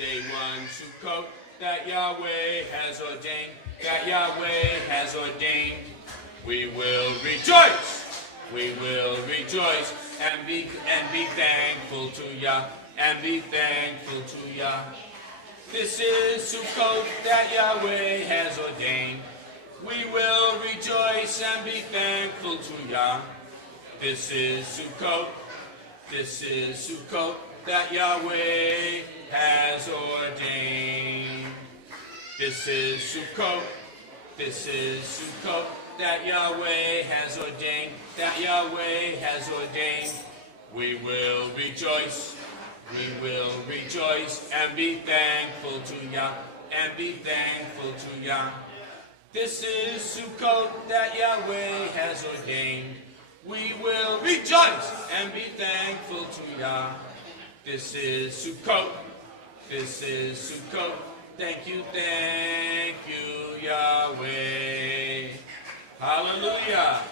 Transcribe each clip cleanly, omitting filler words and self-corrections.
Day one Sukkot that Yahweh has ordained, that Yahweh has ordained. We will rejoice, and be thankful to Yah, and be thankful to Yah. This is Sukkot that Yahweh has ordained. We will rejoice and be thankful to Yah. This is Sukkot that Yahweh has ordained. This is Sukkot that Yahweh has ordained, that Yahweh has ordained. We will rejoice and be thankful to Yah, and be thankful to Yah. This is Sukkot that Yahweh has ordained. We will rejoice and be thankful to Yah. This is Sukkot. Thank you, Yahweh. Hallelujah.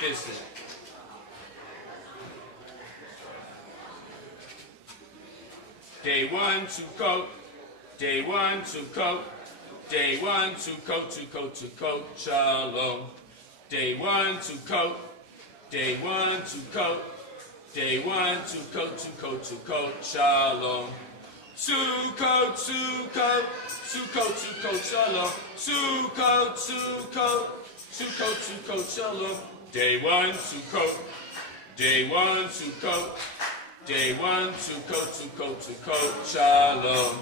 This is Day one Sukkot, Sukkot, Shalom. Day one Sukkot, Sukkot, Shalom. Sukkot, Shalom. Sukkot, Shalom. Day one Sukkot, Sukkot, Shalom. Day one Sukkot, Sukkot, Shalom.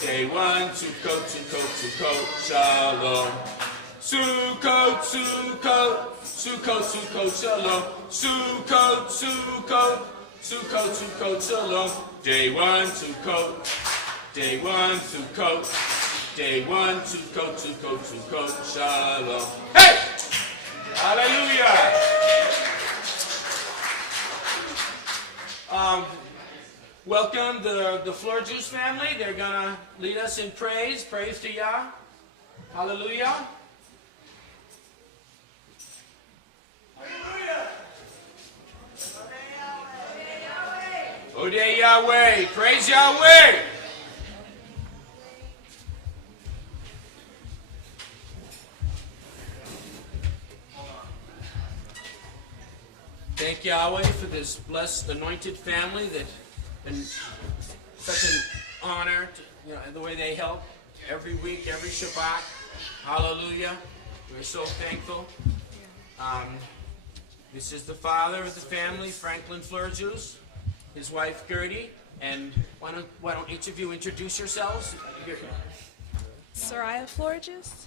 Day one Sukkot, Sukkot, Shalom. Sukkot, Shalom. Sukkot, Shalom. Day one Sukkot, Sukkot, Shalom. Hey! Hallelujah! Welcome the Floor Juice family. They're gonna lead us in praise to Yah. Hallelujah. Odeh Yahweh, praise Yahweh. Thank Yahweh for this blessed, anointed family that been such an honor to, the way they help every week, every Shabbat. Hallelujah. We're so thankful. This is the father of the family, Franklin Fleur-Juice, his wife Gertie, and why don't each of you introduce yourselves? Soraya Fleur-Juice.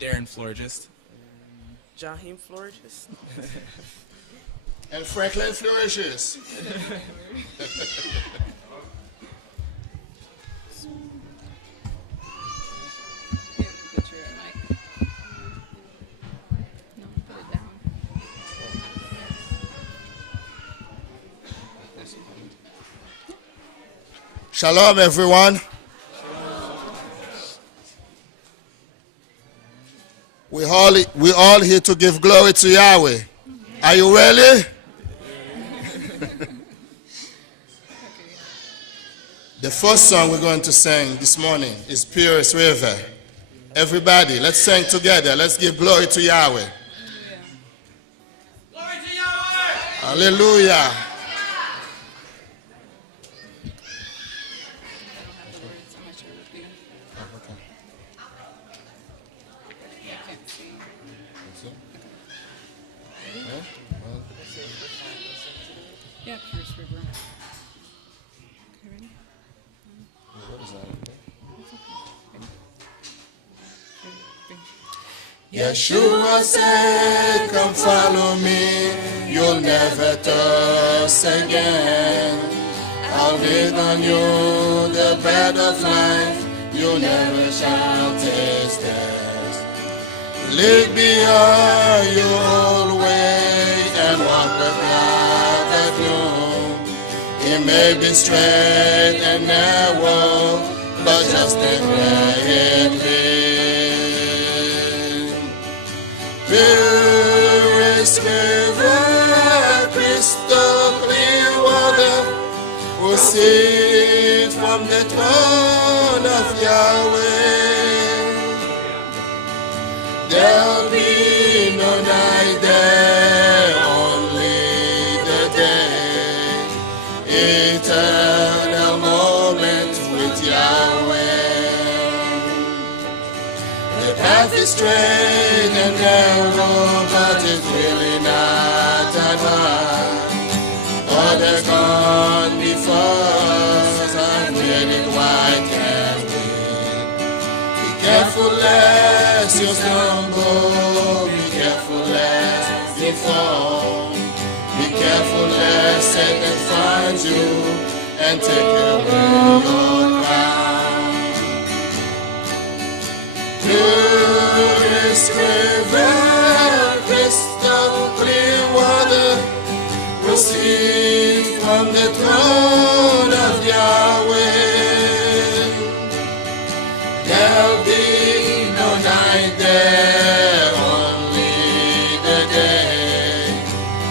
Darren Fleur-Juice. Jahim Fleur-Juice. And Franklin Fleur-Juice. Shalom, everyone. We all here to give glory to Yahweh. Are you ready? The first song we're going to sing this morning is Purest River. Everybody, let's sing together. Let's give glory to Yahweh. Glory to Yahweh! Hallelujah. Yeah, Purest River. Okay, ready? Yeshua said, come follow me, you'll never thirst again. I'll lead on you the bread of life, you never shall taste it. Leave behind your old ways and walk the path of you. It may be straight and narrow, righteousness where it clean. Purest river, crystal clear water, proceed from the throne of Yahweh. There'll be no night there, only the day. Eternal moment with Yahweh. The path is straight and narrow, but it's really not that hard. Others gone before us and made it white and clean. Be careful lest you stumble, be careful lest you fall. Be careful lest Satan finds you and take away your crown. Purest river, crystal clear water, proceed from the throne of Yahweh. There'll be no night there, only the day.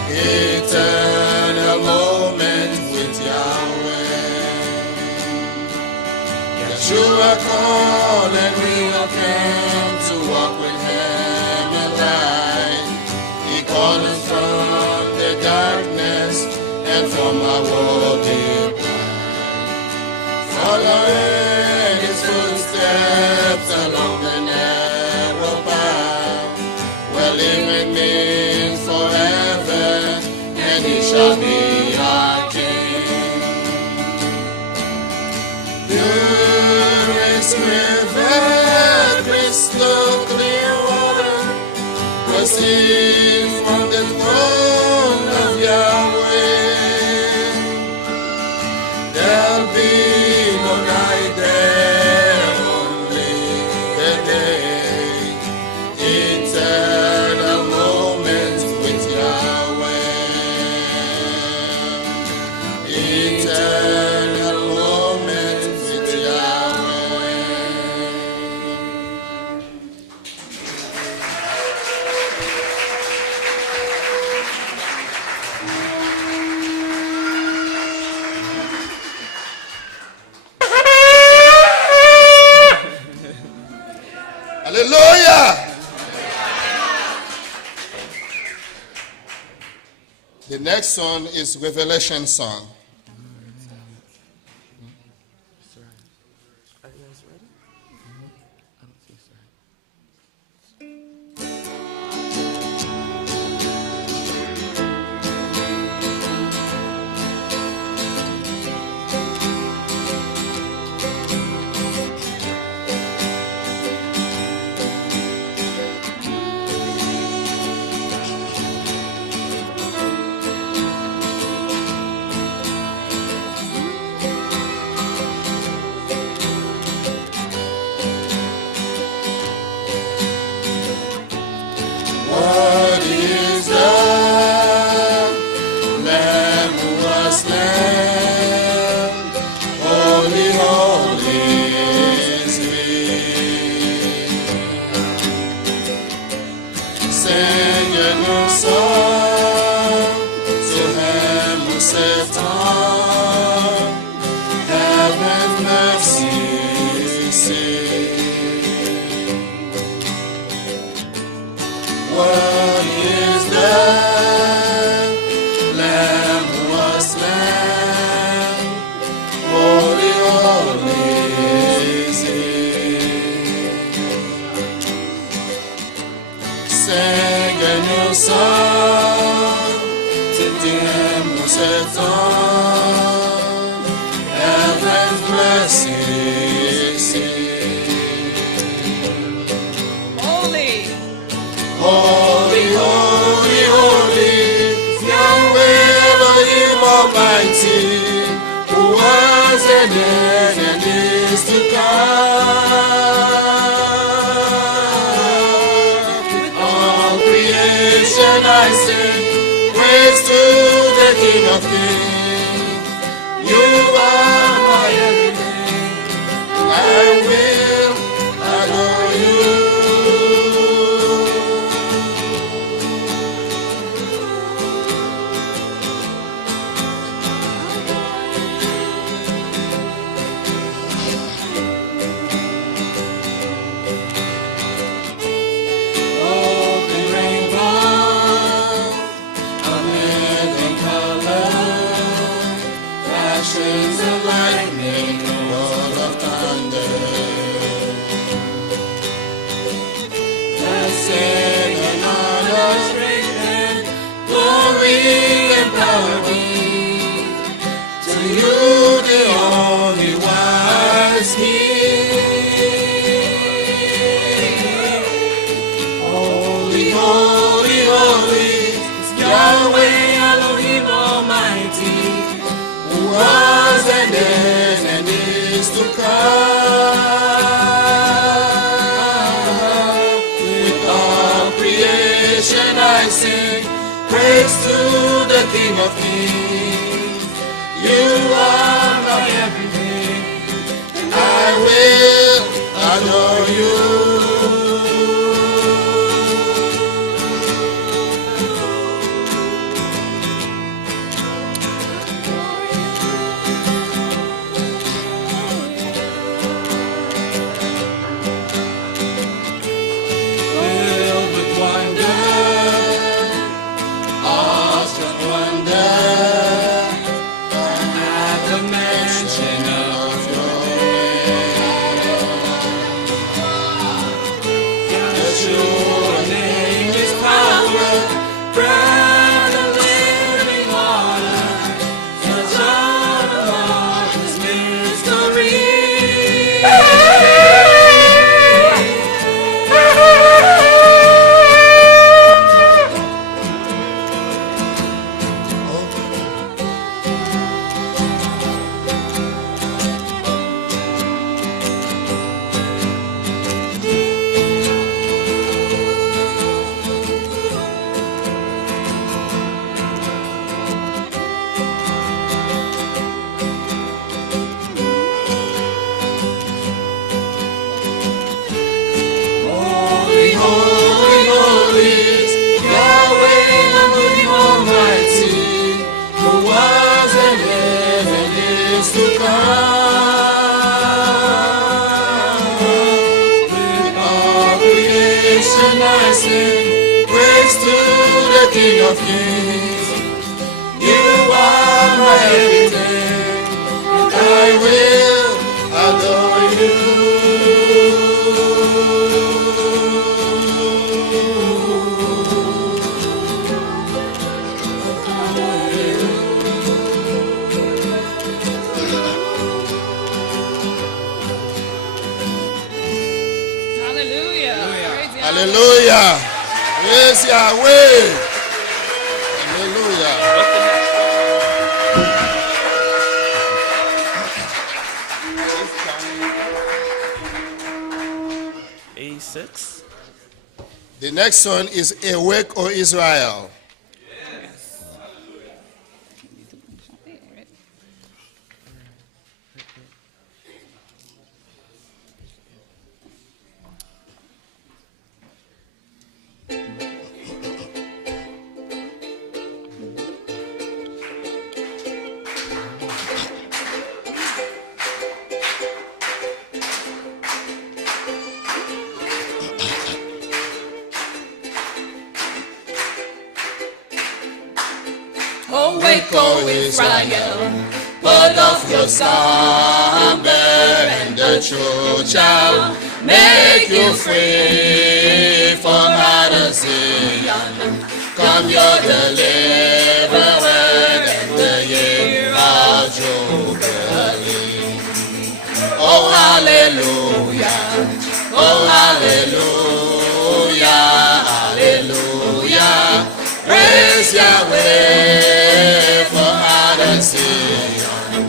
Eternal moment with Yahweh. Yeshua called and we will come to walk with him in light. He called us from the darkness and from our worldly pride. Following his footsteps along the narrow path, where living means forever, and he shall be our King. Purest river, crystal clear water, proceed from the throne of Yahweh. There'll be no night there, only the day. Eternal moment with Yahweh. Eternal moment with Yahweh. Hallelujah! The next song is Revelation song. Are you guys ready? I don't think so. What is the Lamb who was slain? Holy, holy is he. Sing a new song to him who sat on heaven mercy seat. What is the Lamb who was slain? Holy, holy is he. Sing a new song to him who sat on heaven's mercy seat. Holy. Holy, holy, holy, Yahweh Elohim Almighty, who was and is to come. All creation I sing, praise to the King of Kings. You are my everything. I I sing praise to the King of Kings. You are my everything, and I will adore you. King of Kings, you are my everything, and I will adore you. Hallelujah. Hallelujah. Praise Yahweh. Hallelujah. A6. The next one is Awake, O Israel. Awake, O Israel, put off your slumber, and the truth shall make you free from out of Zion. Come your deliverer, and the year of Jubilee. Oh, hallelujah, oh, hallelujah, hallelujah. Praise Yahweh for out of Zion.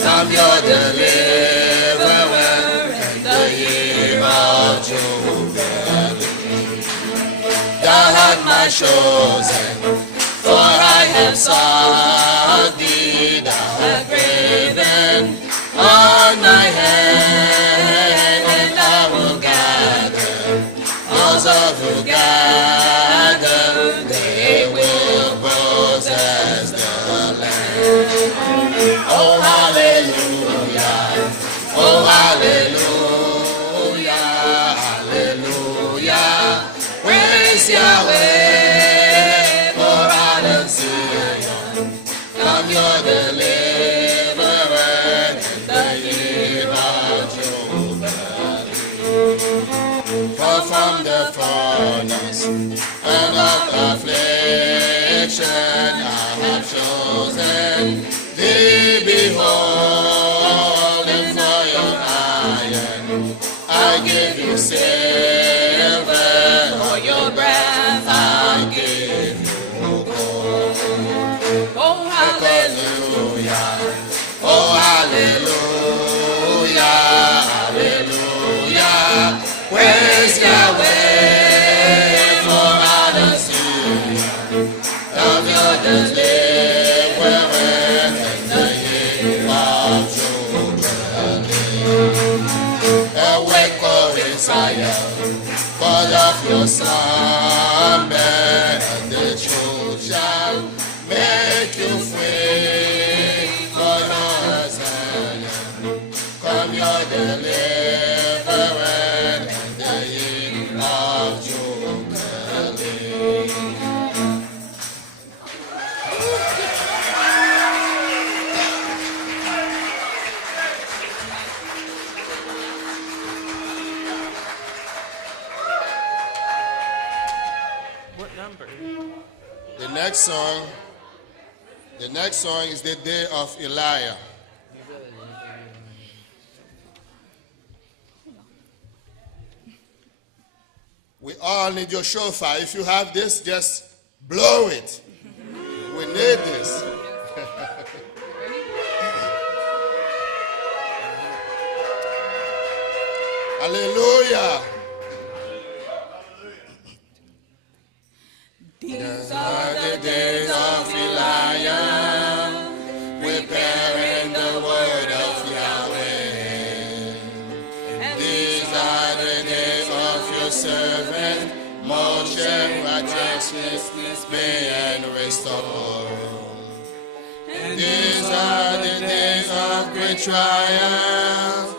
Come your deliverer, and the year of Jubilee. Thou art my chosen, for I have sought thee. Thou art graven on my hand, and I will gather also who gather. They will possess the land. Oh, hallelujah, oh, hallelujah, hallelujah. Praise Yahweh for out of Zion. Come your deliverer, and the year of Jubilee. For from the furnace and of affliction I have chosen thee. Behold, and for your iron I give you silver, for your breath I give you gold. Oh, hallelujah, oh, hallelujah, hallelujah. Praise Yahweh for out of Zion. of your slumber, and the truth shall make you free. For us and come your deliverance, and the year of Jubilee. What number? The next song is the day of EliYah. We all need your shofar. If you have this, just blow it. We need this. Hallelujah. These are the days of EliYah, preparing the word of Yahweh. And these are the days of your servant, Moshe, righteousness being restored. And these are the days of great triumph,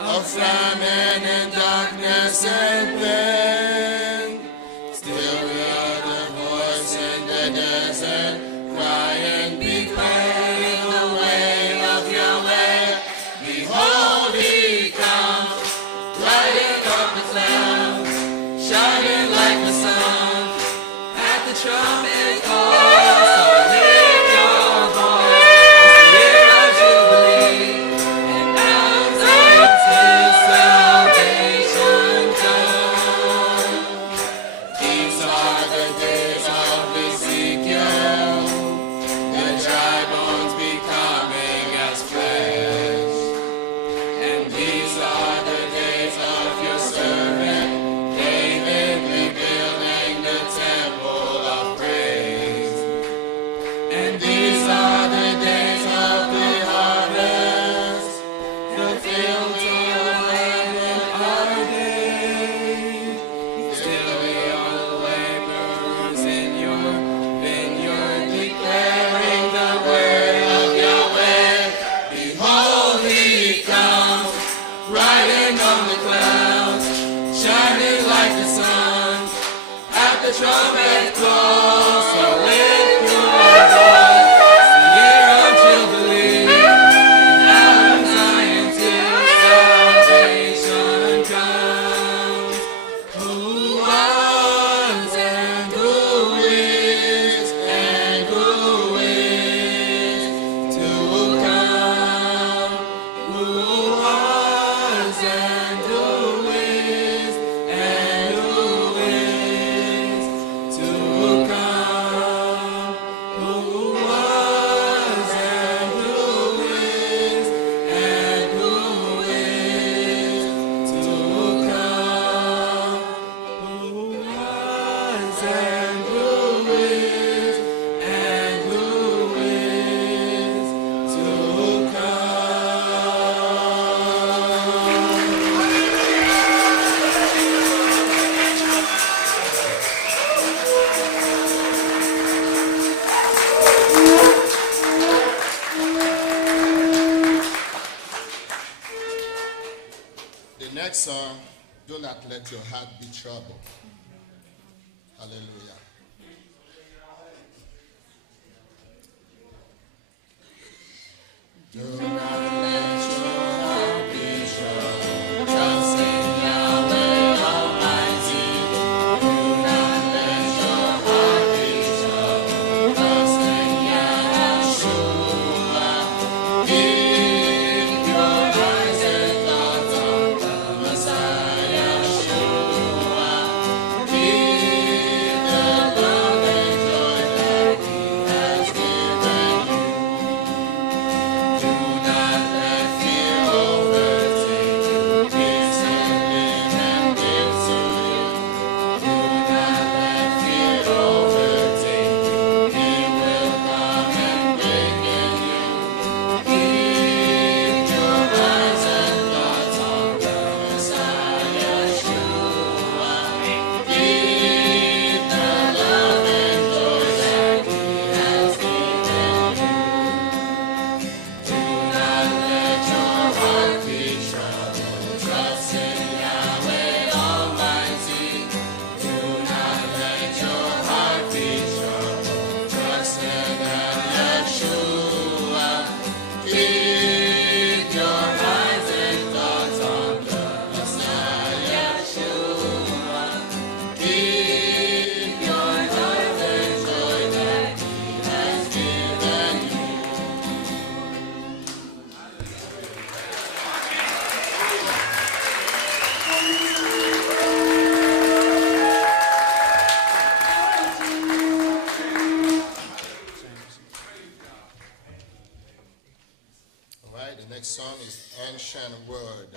of famine and darkness and pain. Still we hear the voice in the desert, crying, declaring the way of Yahweh. Behold, he comes, riding on the clouds, shining like the sun. At the trumpet call, so lift your voice. It's the year of Jubilee, and Mount Zion's his salvation come. These are the days of Ezekiel, the dry bones becoming as flesh. And these are the days of your servant David, rebuilding the temple of praise. And these are the days of the harvest, the fields of heaven are day. Still we are the laborers in your vineyard, declaring the word of Yahweh. Behold, he comes, riding on the clouds, shining like the sun. At the trumpet call, so lift your voice. It's the year of Jubilee, Mount Zion till salvation comes. Who was and who is to come? Who was and who is to come? Who was and who is to come? Who was and who is to The next song, do not let your heart be troubled. Hallelujah. Do not let your heart be troubled. Trust in Yahweh Almighty. Do not let your heart be troubled. Trust in Yahshua. Keep your eyes and thoughts on the Messiah, Yeshua. Keep the love and joy that He has given you. Do not ancient word.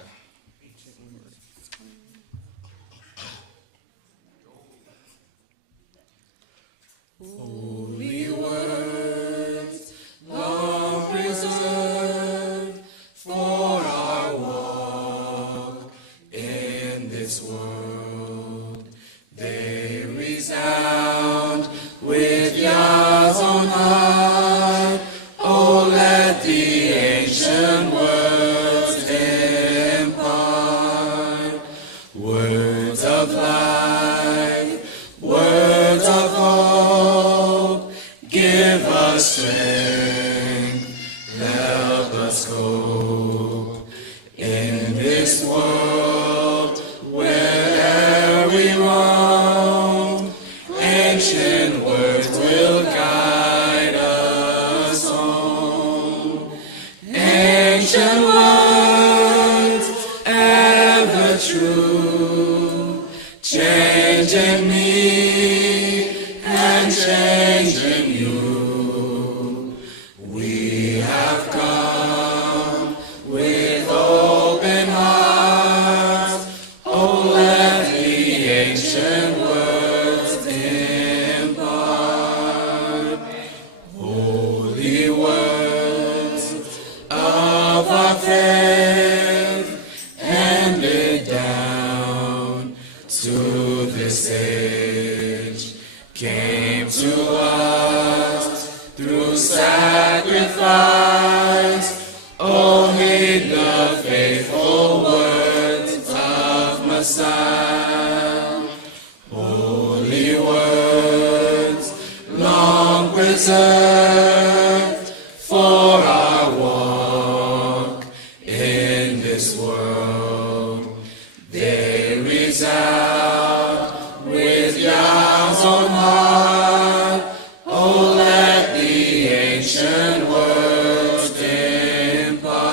Holy words, long preserved for our walk in this world. They resound with Yah's own heart. Oh, let the ancient words impart. Words of life, words of hope. Give us strength, help us cope in this world where we roam. Ancient words will guide us home. Ancient words, ever true, changing me and changing you. We have come with open hearts. Oh, let the ancient words impart. Holy words of our faith, handed down to this age, came to us through sacrifice. Oh, heed the faithful words of Messiah. Holy words, long preserved for our walk in this world. They resound with Yah's own heart. Oh, let the ancient words impart.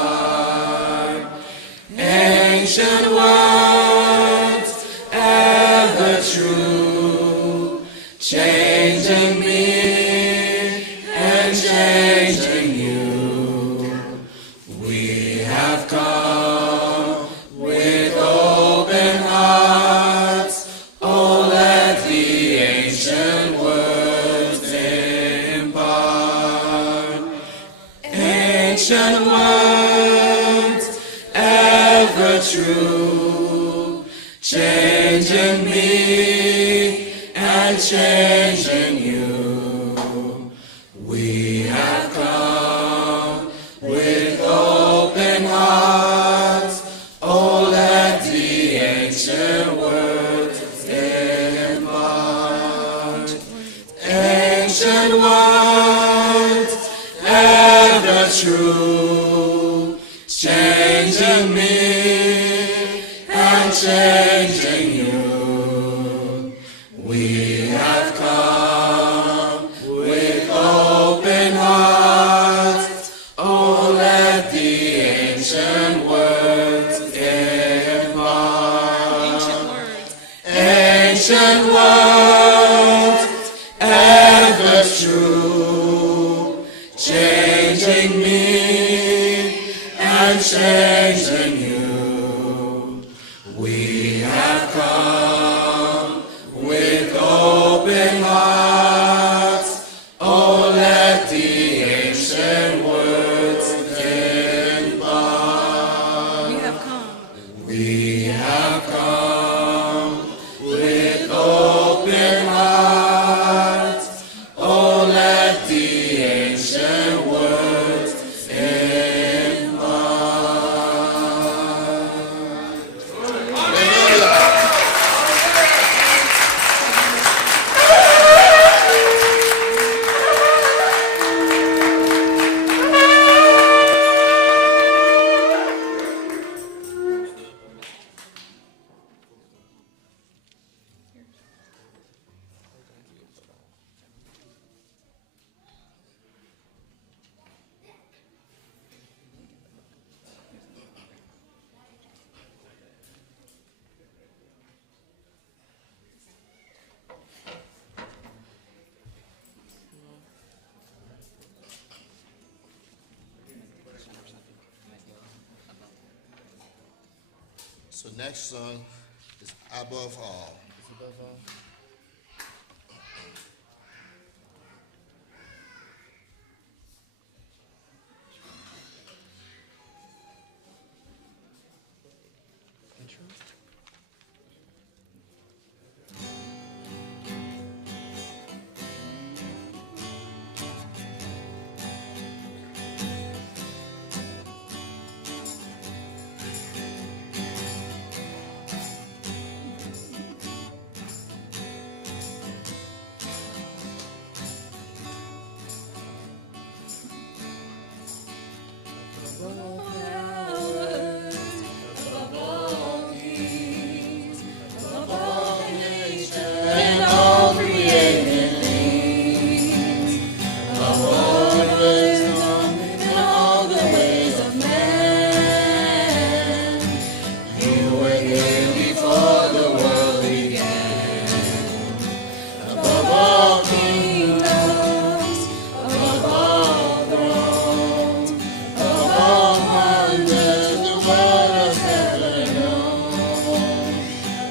Ancient words, ever true, changing me and changing you. We have come with open hearts. Oh, let the ancient words impart. Ancient words, ever true, changing me and changing you. We have come with open hearts. Oh, let the ancient words impart. Ancient words, ever true, changing me and changing you. We have come with open hearts. Oh, let the ancient words impart. Ancient words, ever true, changing me and changing you. We have come with open hearts. Oh, let the ancient words impart. We have come. We have come with open hearts. Oh, let the ancient words So next song is Above All. Above all. Intro. And all created things, above all wisdom and all the ways of man. You were here before the world began. Above all kingdoms, above all thrones, above all wonders the world has ever known.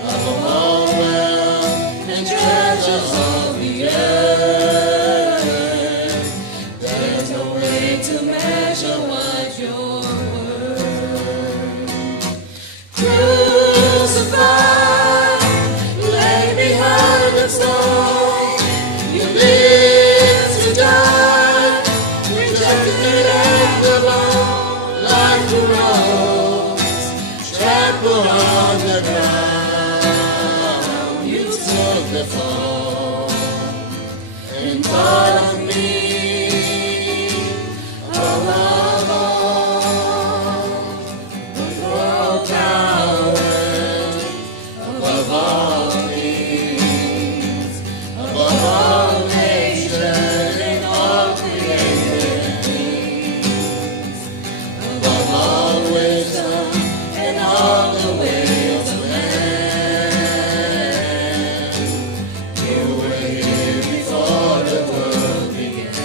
Above all wealth and treasures of the earth, there's no way to measure what you're worth. Crucified, lay behind the stone, you lived to die, rejected and alone, like the rose, trampled on the ground. You took the fall and thought of me above all. The world coward, above all things, above all nations and all created things, above all wisdom and all the ways of man. You were here before the world began.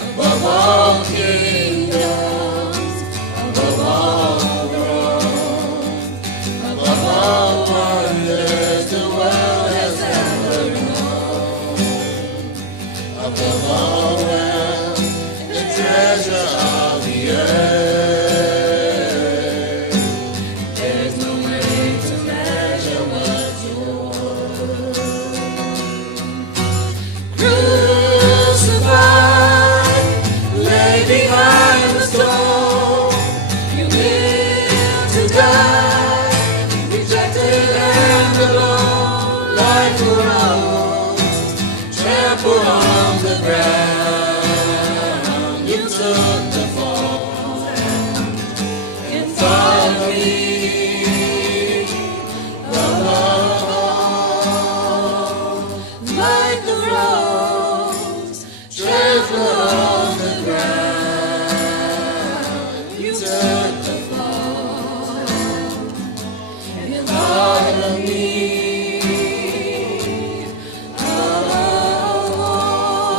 Above all kingdoms, above all thrones, above all wonders the world has ever known. Above all wealth and treasure of the earth, there's no way to measure what you're worth. Crucified, lay behind the stone, you lived to die, rejected and alone, like a rose, trampled on the ground. You took the fall and thought of me above all, like the rose, trampled on the ground. You took the fall and thought of me above all.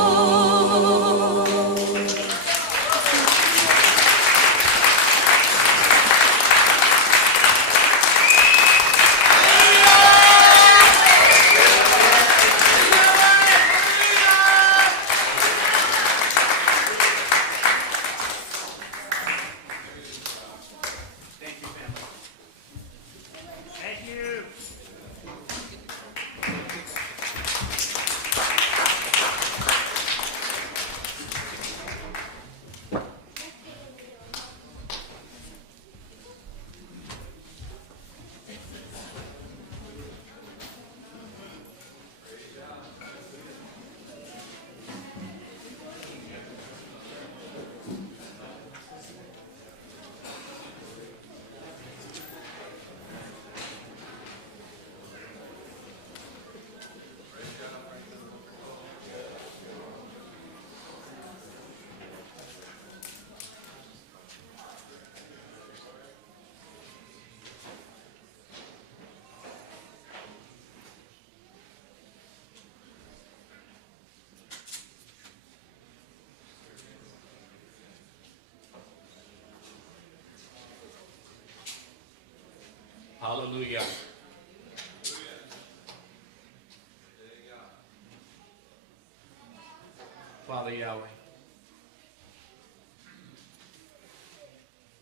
Hallelujah. Father Yahweh,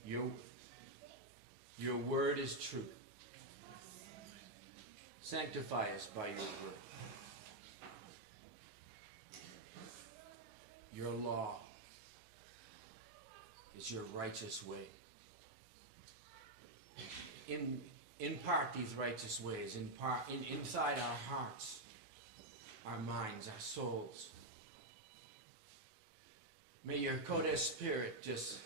your word is true. Sanctify us by your word. Your law is your righteous way. Impart these righteous ways inside our hearts, our minds, our souls. May your Kodesh Spirit just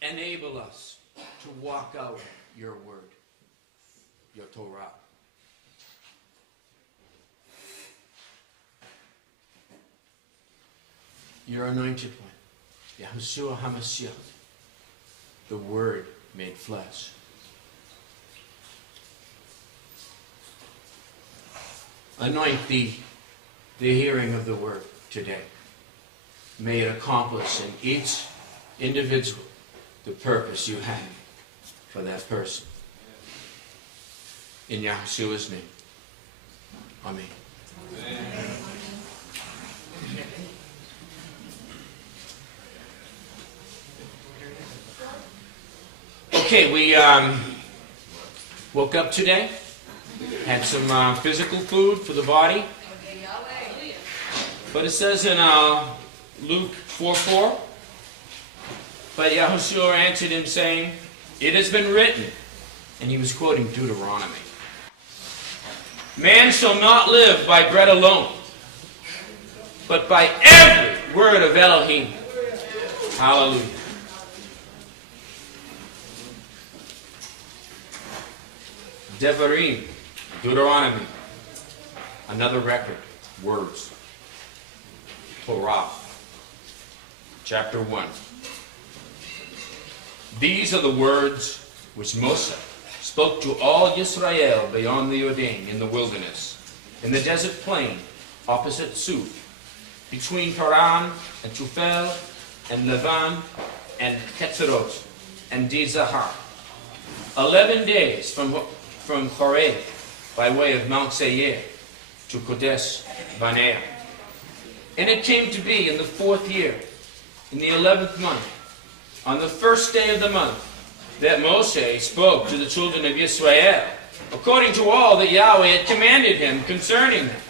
enable us to walk out your word, your Torah. Your anointed one, Yahushua HaMashiach, the Word made flesh. Anoint the hearing of the Word today. May it accomplish in each individual the purpose you have for that person. In Yahushua's name. Amen. Amen. Okay, we woke up today, had some physical food for the body. But it says in Luke 4:4, but Yahushua answered him, saying, it has been written, and he was quoting Deuteronomy, man shall not live by bread alone, but by every word of Elohim. Hallelujah. Devarim, Deuteronomy, another record, words. Torah, chapter 1. These are the words which Moses spoke to all Israel beyond the Jordan in the wilderness, in the desert plain opposite Suf, between Paran and Tufel and Levan and Ketzerot and Dizahar. 11 days from Horeb by way of Mount Seir to Kodesh Barnea. And it came to be in the 4th year, in the 11th month, on the 1st day of the month, that Moshe spoke to the children of Israel, according to all that Yahweh had commanded him concerning them,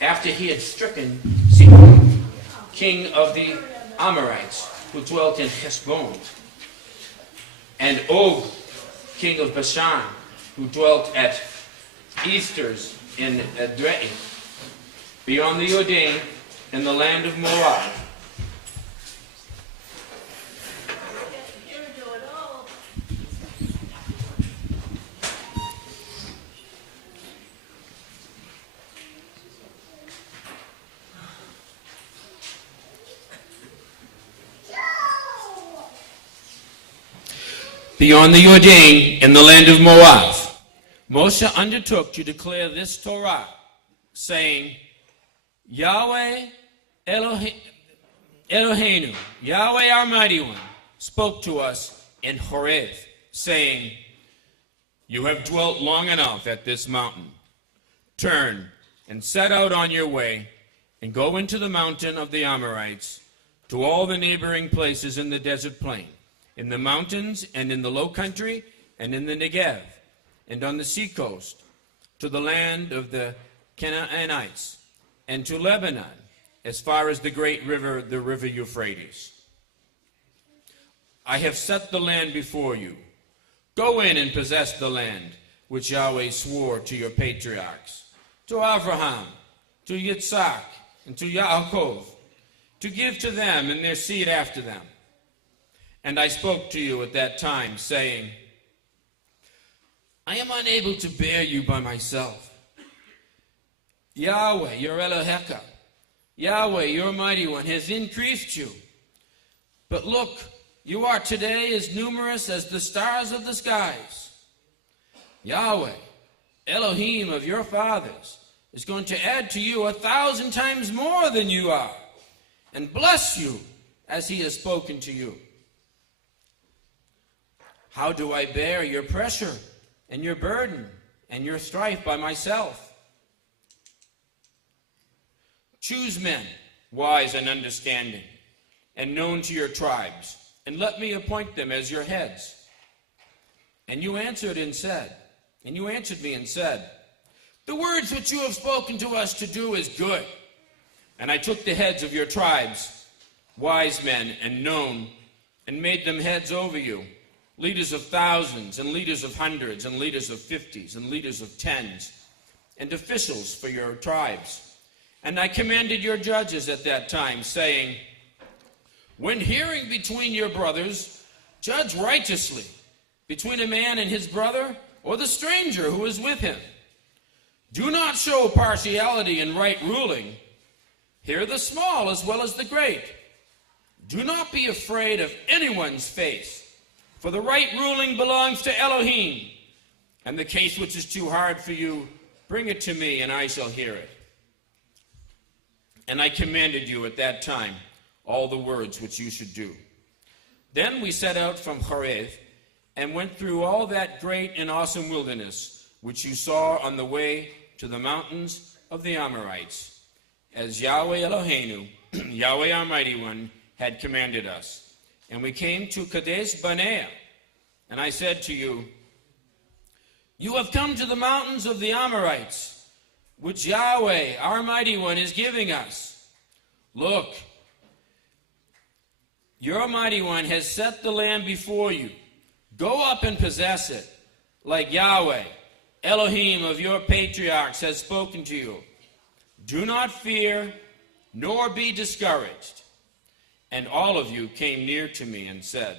after he had stricken Sihon, king of the Amorites, who dwelt in Heshbon, and Og, king of Bashan, who dwelt at Easters in Edrei, beyond the Jordan, in the land of Moab. Beyond the Jordan, in the land of Moab, Moshe undertook to declare this Torah, saying, Yahweh Eloheinu, Yahweh our mighty one, spoke to us in Horeb, saying, you have dwelt long enough at this mountain. Turn and set out on your way, and go into the mountain of the Amorites, to all the neighboring places in the desert plain, in the mountains and in the low country and in the Negev, and on the seacoast, to the land of the Canaanites, and to Lebanon, as far as the great river, the river Euphrates. I have set the land before you. Go in and possess the land which Yahweh swore to your patriarchs, to Abraham, to Yitzhak, and to Yaakov, to give to them and their seed after them. And I spoke to you at that time, saying, I am unable to bear you by myself. Yahweh, your Eloheka, Yahweh, your mighty one, has increased you. But look, you are today as numerous as the stars of the skies. Yahweh, Elohim of your fathers, is going to add to you 1,000 times more than you are, and bless you as he has spoken to you. How do I bear your pressure? and your burden and your strife by myself. Choose men, wise and understanding, and known to your tribes, and let me appoint them as your heads. And you answered me and said, the words which you have spoken to us to do is good. And I took the heads of your tribes, wise men and known, and made them heads over you, leaders of thousands, and leaders of hundreds, and leaders of 50s, and leaders of 10s, and officials for your tribes. And I commanded your judges at that time, saying, when hearing between your brothers, judge righteously between a man and his brother, or the stranger who is with him. Do not show partiality in right ruling. Hear the small as well as the great. Do not be afraid of anyone's face, for the right ruling belongs to Elohim. And the case which is too hard for you, bring it to me, and I shall hear it. And I commanded you at that time all the words which you should do. Then we set out from Horeb, and went through all that great and awesome wilderness, which you saw on the way to the mountains of the Amorites, as Yahweh Eloheinu, Yahweh our Mighty One, had commanded us. And we came to Kadesh Barnea, and I said to you, you have come to the mountains of the Amorites, which Yahweh our Mighty One is giving us. Look, your Mighty One has set the land before you. Go up and possess it, like Yahweh, Elohim of your patriarchs, has spoken to you. Do not fear, nor be discouraged. And all of you came near to me and said,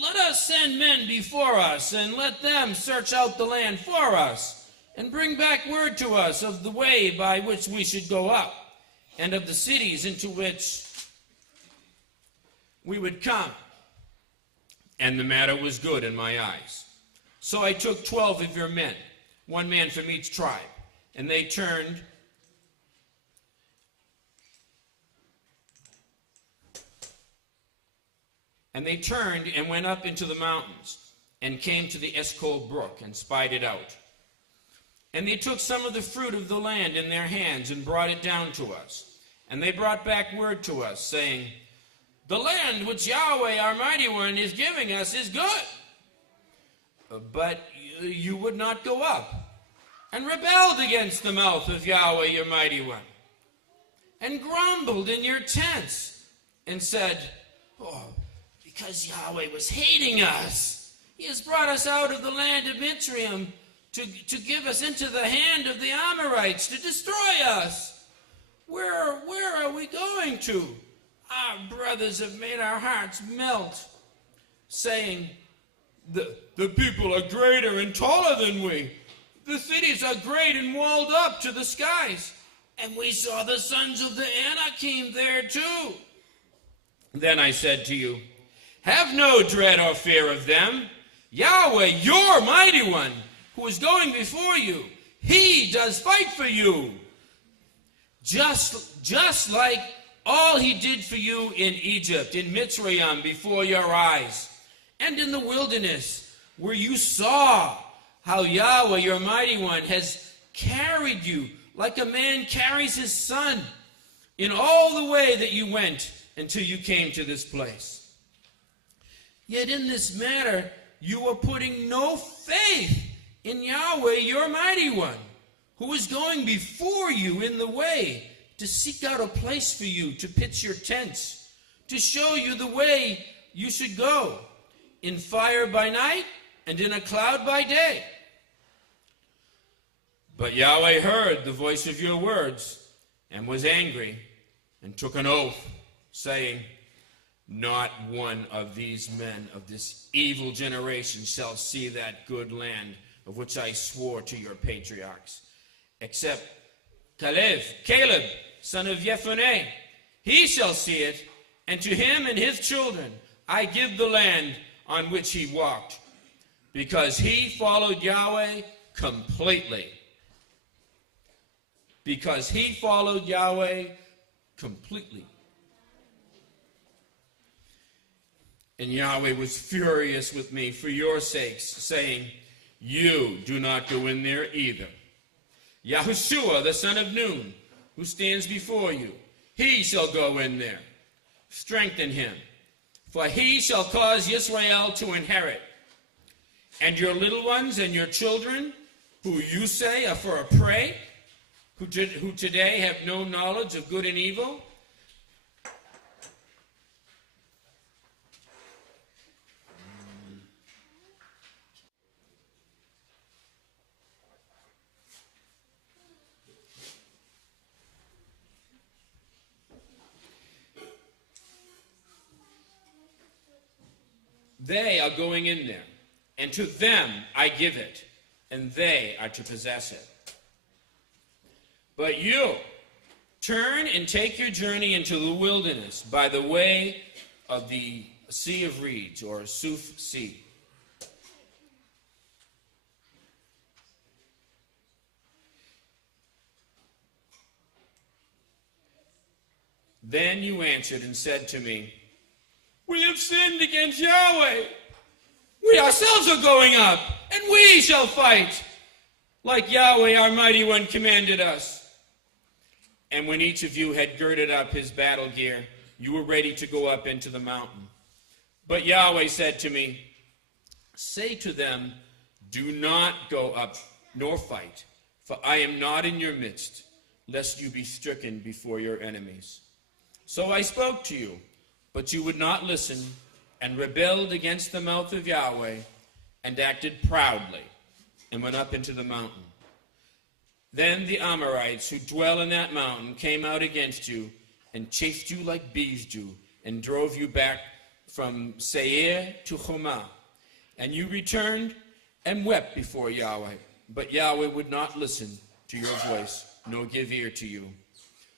let us send men before us, and let them search out the land for us, and bring back word to us of the way by which we should go up, and of the cities into which we would come. And the matter was good in my eyes. So I took 12 of your men, one man from each tribe, and they turned and went up into the mountains, and came to the Eshcol brook, and spied it out. And they took some of the fruit of the land in their hands, and brought it down to us. And they brought back word to us, saying, the land which Yahweh our Mighty One is giving us is good. But you would not go up, and rebelled against the mouth of Yahweh your Mighty One, and grumbled in your tents, and said, because Yahweh was hating us, he has brought us out of the land of Mitzrayim to give us into the hand of the Amorites to destroy us. Where are we going to? Our brothers have made our hearts melt, saying, the people are greater and taller than we. The cities are great and walled up to the skies. And we saw the sons of the Anakim there too. Then I said to you, have no dread or fear of them. Yahweh, your Mighty One, who is going before you, he does fight for you. Just like all he did for you in Egypt, in Mitzrayim, before your eyes, and in the wilderness, where you saw how Yahweh, your Mighty One, has carried you like a man carries his son in all the way that you went until you came to this place. Yet in this matter, you are putting no faith in Yahweh, your Mighty One, who is going before you in the way to seek out a place for you to pitch your tents, to show you the way you should go, in fire by night and in a cloud by day. But Yahweh heard the voice of your words and was angry and took an oath, saying, not one of these men of this evil generation shall see that good land of which I swore to your patriarchs, except Caleb, son of Jephunneh. He shall see it, and to him and his children I give the land on which he walked, because he followed Yahweh completely. Because he followed Yahweh completely. And Yahweh was furious with me for your sakes, saying, you do not go in there either. Yahushua, the son of Nun, who stands before you, he shall go in there. Strengthen him, for he shall cause Yisrael to inherit. And your little ones and your children, who you say are for a prey, who today have no knowledge of good and evil, they are going in there, and to them I give it, and they are to possess it. But you, turn and take your journey into the wilderness by the way of the Sea of Reeds, or Suf Sea. Then you answered and said to me, we have sinned against Yahweh. We ourselves are going up, and we shall fight, like Yahweh our mighty one commanded us. And when each of you had girded up his battle gear, you were ready to go up into the mountain. But Yahweh said to me, say to them, do not go up nor fight, for I am not in your midst, lest you be stricken before your enemies. So I spoke to you, but you would not listen, and rebelled against the mouth of Yahweh, and acted proudly, and went up into the mountain. Then the Amorites who dwell in that mountain came out against you, and chased you like bees do, and drove you back from Seir to Homa. And you returned and wept before Yahweh, but Yahweh would not listen to your voice, nor give ear to you.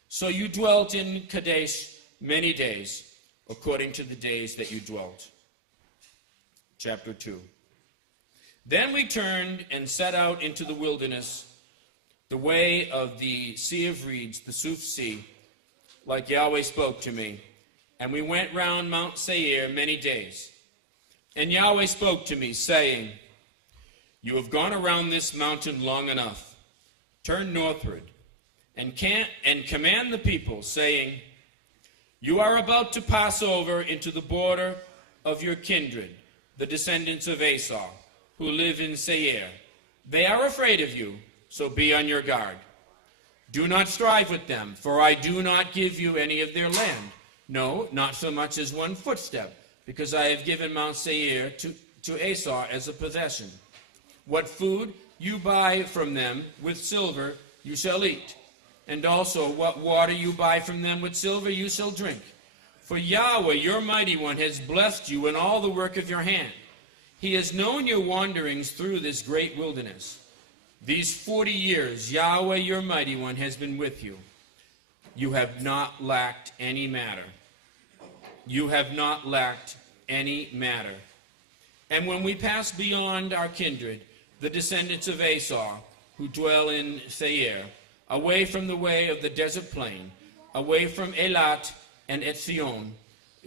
So you dwelt in Kadesh many days, according to the days that you dwelt. Chapter 2. Then we turned and set out into the wilderness, the way of the Sea of Reeds, the Suf Sea, like Yahweh spoke to me. And we went round Mount Seir many days. And Yahweh spoke to me, saying, you have gone around this mountain long enough. Turn northward, and command the people, saying, you are about to pass over into the border of your kindred, the descendants of Esau, who live in Seir. They are afraid of you, so be on your guard. Do not strive with them, for I do not give you any of their land. No, not so much as one footstep, because I have given Mount Seir to Esau as a possession. What food you buy from them with silver you shall eat, and also what water you buy from them with silver you shall drink. For Yahweh, your mighty one, has blessed you in all the work of your hand. He has known your wanderings through this great wilderness. These 40 years, Yahweh, your mighty one, has been with you. You have not lacked any matter. You have not lacked any matter. And when we pass beyond our kindred, the descendants of Esau, who dwell in Seir, away from the way of the desert plain, away from Elat and Etzion,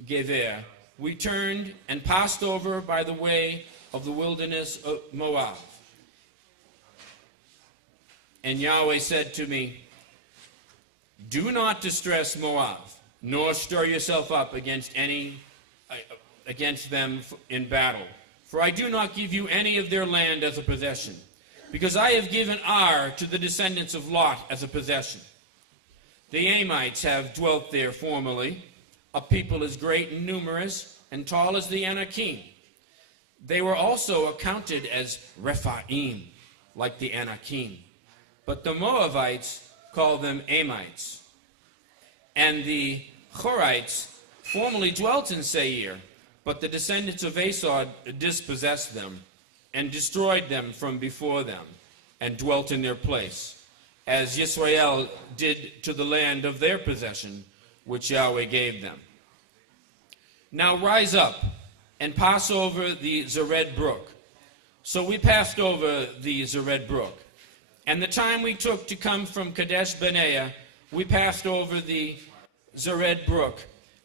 Gever, we turned and passed over by the way of the wilderness of Moab. And Yahweh said to me, do not distress Moab, nor stir yourself up against them in battle. For I do not give you any of their land as a possession, because I have given Ar to the descendants of Lot as a possession. The Amites have dwelt there formerly, a people as great and numerous and tall as the Anakim. They were also accounted as Rephaim, like the Anakim. But the Moabites call them Amites. And the Horites formerly dwelt in Seir, but the descendants of Esau dispossessed them and destroyed them from before them, and dwelt in their place, as Yisrael did to the land of their possession, which Yahweh gave them. Now rise up and pass over the Zered brook. So we passed over the Zered brook. And the time we took to come from Kadesh Barnea, we passed over the Zered brook,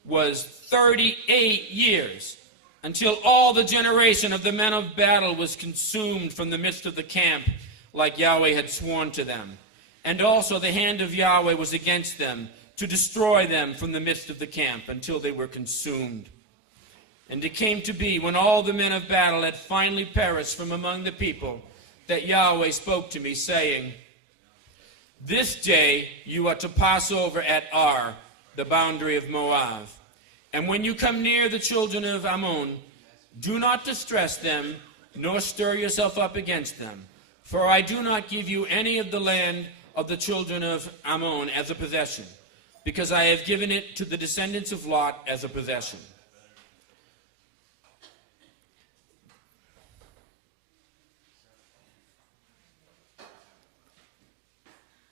was 38 years. until all the generation of the men of battle was consumed from the midst of the camp, like Yahweh had sworn to them. And also the hand of Yahweh was against them, to destroy them from the midst of the camp, until they were consumed. And it came to be, when all the men of battle had finally perished from among the people, that Yahweh spoke to me, saying, this day you are to pass over at Ar, the boundary of Moab. And when you come near the children of Ammon, do not distress them, nor stir yourself up against them. For I do not give you any of the land of the children of Ammon as a possession, because I have given it to the descendants of Lot as a possession.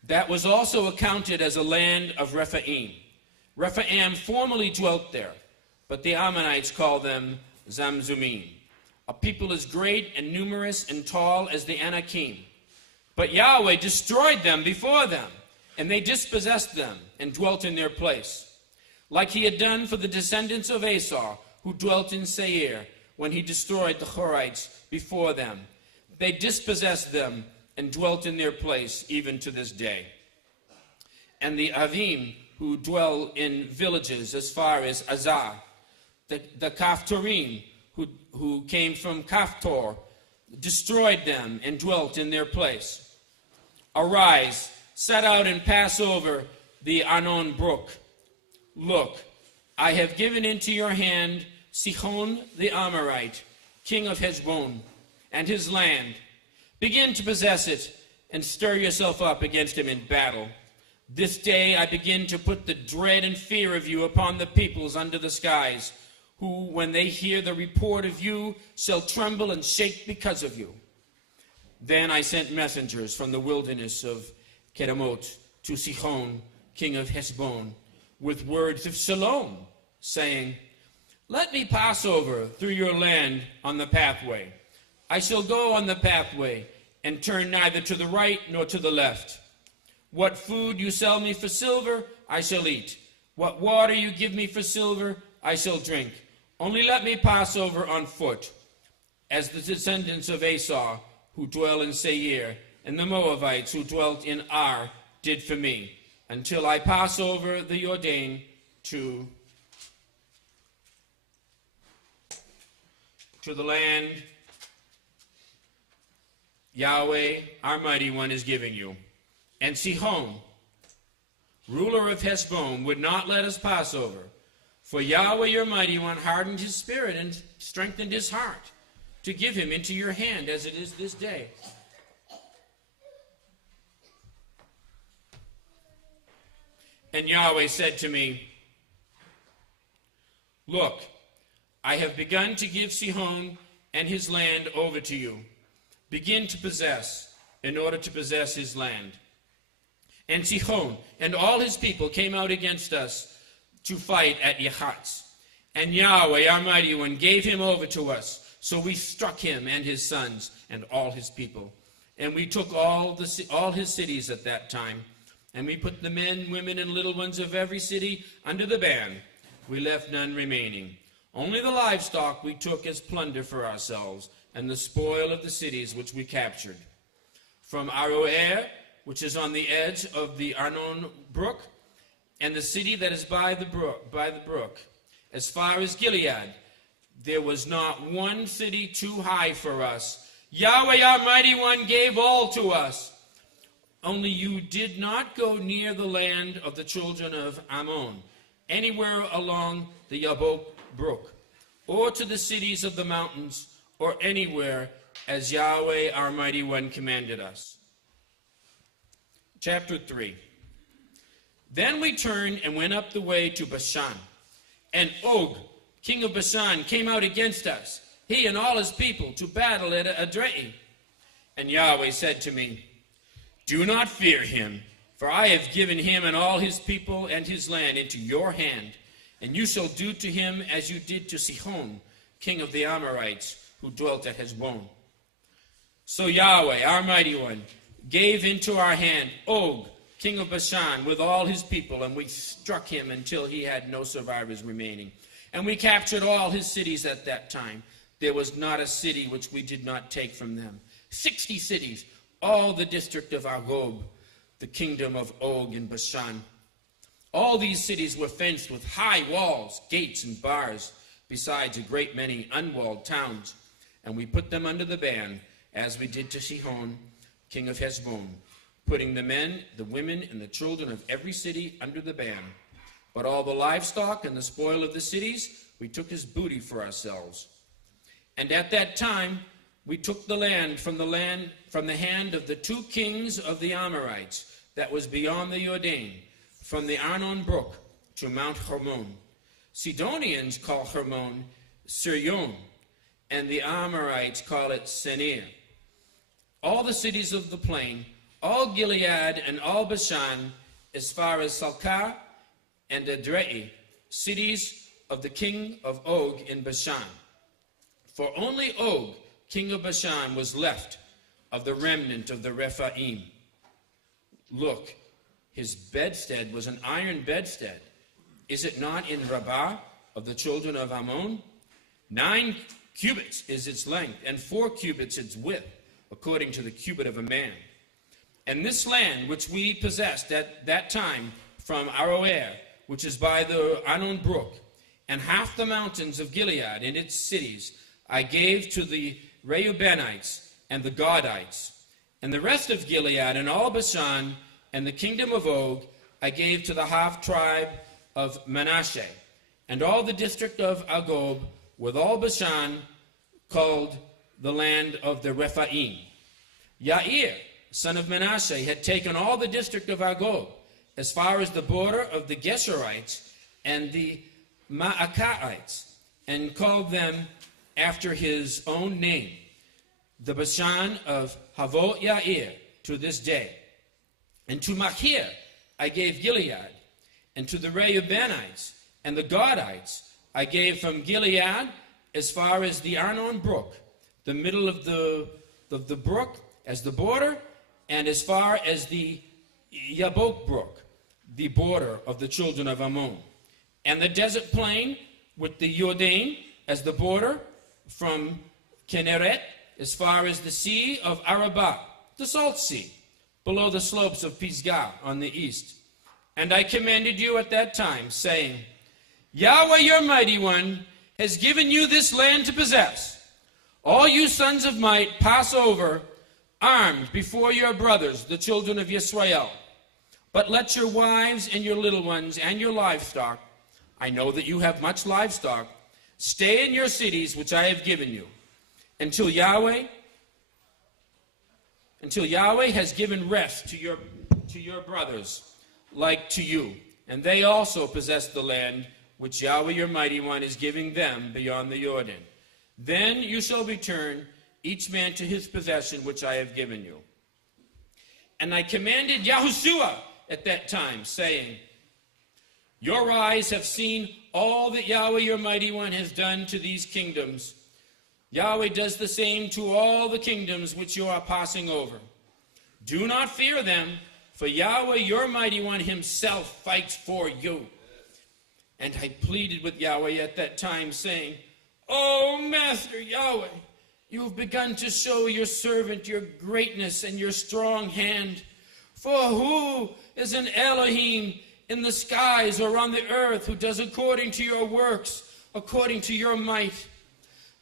That was also accounted as a land of Rephaim. Rephaim formerly dwelt there, but the Ammonites call them Zamzumim, a people as great and numerous and tall as the Anakim. But Yahweh destroyed them before them, and they dispossessed them and dwelt in their place, like he had done for the descendants of Esau, who dwelt in Seir, when he destroyed the Horites before them. They dispossessed them and dwelt in their place even to this day. And the Avim, who dwell in villages as far as Azah, the Kaphtorim, who came from Kaphtor, destroyed them and dwelt in their place. Arise, set out and pass over the Arnon brook. Look, I have given into your hand Sihon the Amorite, king of Heshbon, and his land. Begin to possess it, and stir yourself up against him in battle. This day I begin to put the dread and fear of you upon the peoples under the skies, who, when they hear the report of you, shall tremble and shake because of you. Then I sent messengers from the wilderness of Kedemoth to Sihon, king of Heshbon, with words of shalom, saying, let me pass over through your land on the pathway. I shall go on the pathway, and turn neither to the right nor to the left. What food you sell me for silver, I shall eat. What water you give me for silver, I shall drink. Only let me pass over on foot, as the descendants of Esau, who dwell in Seir, and the Moabites who dwelt in Ar, did for me, until I pass over the Jordan to the land Yahweh, our mighty one, is giving you. And Sihon, ruler of Heshbon, would not let us pass over. For Yahweh, your mighty one, hardened his spirit and strengthened his heart to give him into your hand as it is this day. And Yahweh said to me, look, I have begun to give Sihon and his land over to you. Begin to possess, in order to possess his land. And Sihon and all his people came out against us to fight at Yahatz. And Yahweh, our mighty one, gave him over to us. So we struck him and his sons and all his people. And we took all his cities at that time. And we put the men, women, and little ones of every city under the ban. We left none remaining. Only the livestock we took as plunder for ourselves, and the spoil of the cities which we captured. From Aroer, which is on the edge of the Arnon brook, and the city that is by the brook, as far as Gilead, there was not one city too high for us. Yahweh, our mighty one, gave all to us. Only you did not go near the land of the children of Ammon, anywhere along the Yabok brook, or to the cities of the mountains, or anywhere as Yahweh, our mighty one, commanded us. Chapter 3. Then we turned and went up the way to Bashan. And Og, king of Bashan, came out against us, he and all his people, to battle at Edrei. And Yahweh said to me, do not fear him, for I have given him and all his people and his land into your hand, and you shall do to him as you did to Sihon, king of the Amorites, who dwelt at Heshbon. So Yahweh, our mighty one, gave into our hand Og, king of Bashan, with all his people, and we struck him until he had no survivors remaining. And we captured all his cities at that time. There was not a city which we did not take from them. 60 cities, all the district of Argob, the kingdom of Og in Bashan. All these cities were fenced with high walls, gates, and bars, besides a great many unwalled towns. And we put them under the ban, as we did to Sihon, king of Heshbon, putting the men, the women, and the children of every city under the ban. But all the livestock and the spoil of the cities we took as booty for ourselves. And at that time we took the land from the hand of the 2 kings of the Amorites that was beyond the Jordan, from the Arnon brook to Mount Hermon. Sidonians call Hermon Sirion, and the Amorites call it Senir. All the cities of the plain, all Gilead and all Bashan, as far as Salcah and Edrei, cities of the king of Og in Bashan. For only Og, king of Bashan, was left of the remnant of the Rephaim. Look, his bedstead was an iron bedstead. Is it not in Rabbah of the children of Ammon? 9 cubits is its length, and 4 cubits its width, according to the cubit of a man. And this land which we possessed at that time from Aroer, which is by the Arnon brook, and half the mountains of Gilead and its cities, I gave to the Reubenites and the Gadites. And the rest of Gilead and all Bashan and the kingdom of Og I gave to the half tribe of Manasseh, and all the district of Argob with all Bashan, called the land of the Rephaim. Yair, son of Manasseh, had taken all the district of Argob, as far as the border of the Geshurites and the Maacaites, and called them after his own name, the Bashan of Havot Yair, to this day. And to Machir I gave Gilead, and to the Reubenites and the Gadites I gave from Gilead as far as the Arnon brook, the middle of the brook as the border, and as far as the Yabok brook, the border of the children of Ammon, and the desert plain with the Jordan as the border, from Kinneret as far as the sea of Arabah, the salt sea, below the slopes of Pisgah on the east. And I commanded you at that time, saying, Yahweh your mighty one has given you this land to possess. All you sons of might pass over, armed before your brothers, the children of Yisrael. But let your wives and your little ones and your livestock, I know that you have much livestock, stay in your cities which I have given you, until Yahweh has given rest to your brothers, like to you, and they also possess the land which Yahweh your mighty one is giving them beyond the Jordan. Then you shall return, each man to his possession which I have given you. And I commanded Yahushua at that time, saying, Your eyes have seen all that Yahweh your mighty one has done to these kingdoms. Yahweh does the same to all the kingdoms which you are passing over. Do not fear them, for Yahweh your mighty one himself fights for you. And I pleaded with Yahweh at that time, saying, O Master Yahweh, you have begun to show your servant your greatness and your strong hand. For who is an Elohim in the skies or on the earth who does according to your works, according to your might?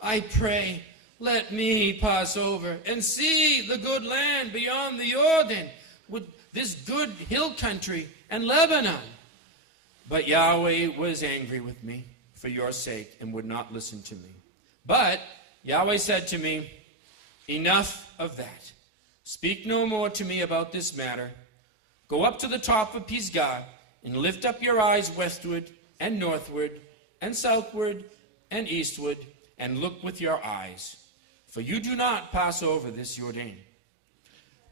I pray, let me pass over and see the good land beyond the Jordan, with this good hill country and Lebanon. But Yahweh was angry with me for your sake and would not listen to me. But Yahweh said to me, Enough of that. Speak no more to me about this matter. Go up to the top of Pisgah and lift up your eyes westward and northward and southward and eastward, and look with your eyes, for you do not pass over this Jordan.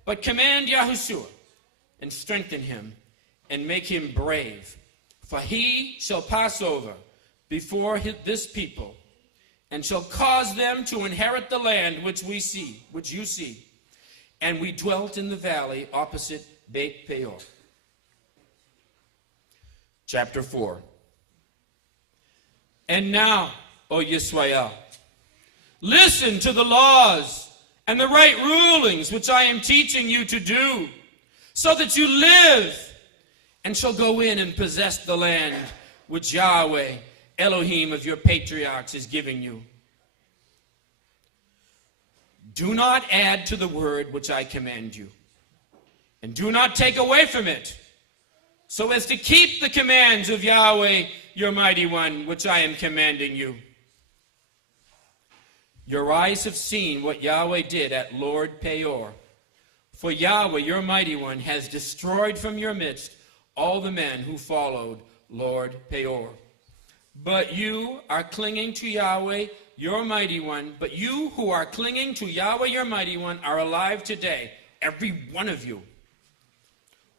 But command Yahushua and strengthen him and make him brave, for he shall pass over before this people, and shall cause them to inherit the land which you see. And we dwelt in the valley opposite Beit Peor. Chapter 4. And now, O Yisrael, listen to the laws and the right rulings which I am teaching you to do, so that you live and shall go in and possess the land which Yahweh, Elohim of your patriarchs, is giving you. Do not add to the word which I command you, and do not take away from it, so as to keep the commands of Yahweh, your mighty one, which I am commanding you. Your eyes have seen what Yahweh did at Lord Peor. For Yahweh, your mighty one, has destroyed from your midst all the men who followed Lord Peor. But you are clinging to Yahweh, your mighty one. But you who are clinging to Yahweh, your mighty one, are alive today, every one of you.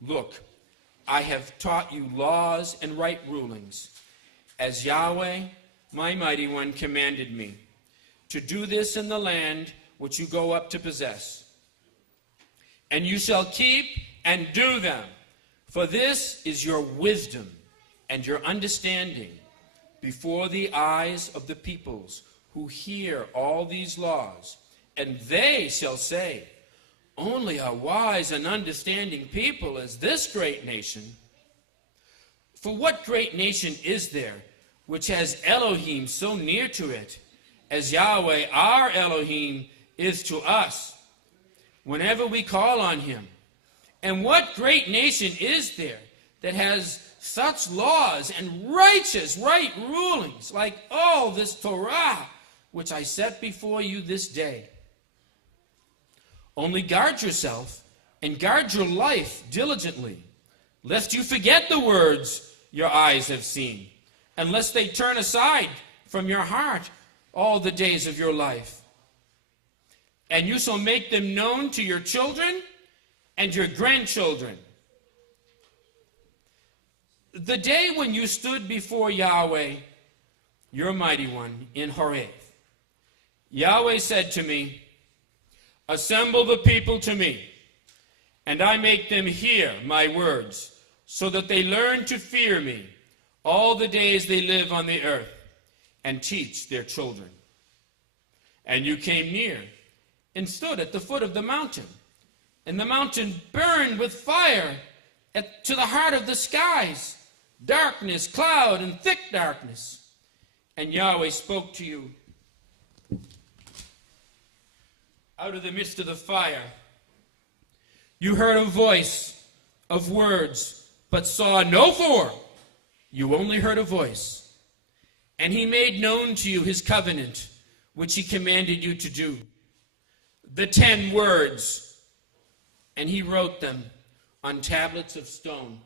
Look, I have taught you laws and right rulings, as Yahweh, my mighty one, commanded me, to do this in the land which you go up to possess. And you shall keep and do them, for this is your wisdom and your understanding before the eyes of the peoples who hear all these laws. And they shall say, only a wise and understanding people is this great nation. For what great nation is there which has Elohim so near to it, as Yahweh our Elohim is to us, whenever we call on him? And what great nation is there that has such laws and righteous right rulings, like all this Torah, which I set before you this day? Only guard yourself and guard your life diligently, lest you forget the words your eyes have seen, and lest they turn aside from your heart all the days of your life. And you shall make them known to your children and your grandchildren. The day when you stood before Yahweh, your mighty one, in Horeb, Yahweh said to me, assemble the people to me, and I make them hear my words, so that they learn to fear me all the days they live on the earth, and teach their children. And you came near and stood at the foot of the mountain, and the mountain burned with fire to the heart of the skies, darkness, cloud, and thick darkness. And Yahweh spoke to you out of the midst of the fire. You heard a voice of words, but saw no form. You only heard a voice. And he made known to you his covenant, which he commanded you to do, the 10 words, and he wrote them on tablets of stone.